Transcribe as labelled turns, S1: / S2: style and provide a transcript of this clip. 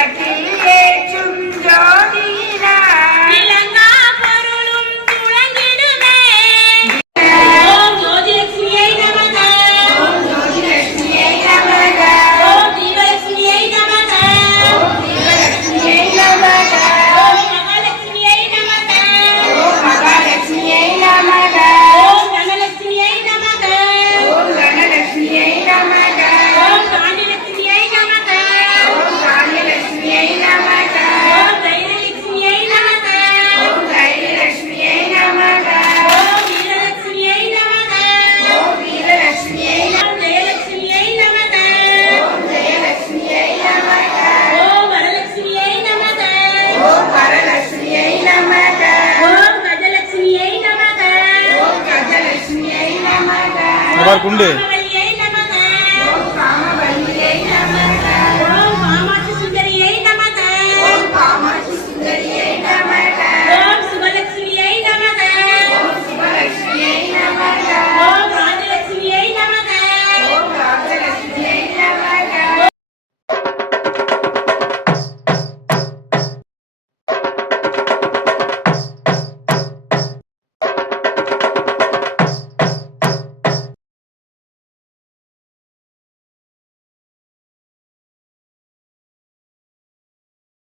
S1: থাকি আমার কুন্ডে